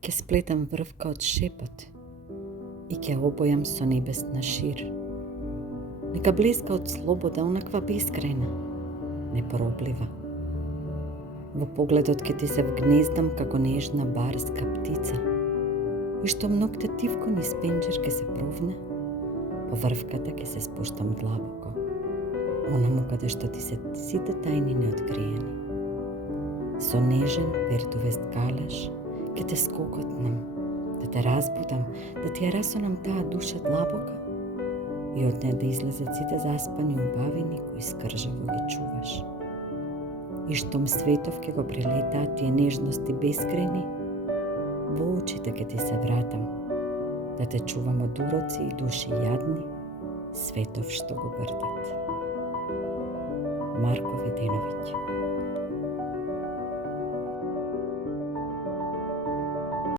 Ке сплетам врвка од шепот и ке обојам со небесна шир. Нека блеска од слобода онаква бескрајна, непороблива. Во погледот ке ти се вгнездам како нежна барска птица и што ноќта тивко низ пенџер ке се провне, по врвката ке се спуштам длабоко, онаму каде што ти се сите тајни неоткриени. Со нежен пертувест галеш ке те скокотнам, да те разбудам, да ти ја расонам таа душа длабока и од неја да излезат сите заспани убавини кои скржаво ги чуваш. И штом светов ке го прелетаат тие нежности бескрајни, во очите ке ти се вратам, да те чувам од уроци и души јадни, светов што го брдат. Марко Веденовиќ.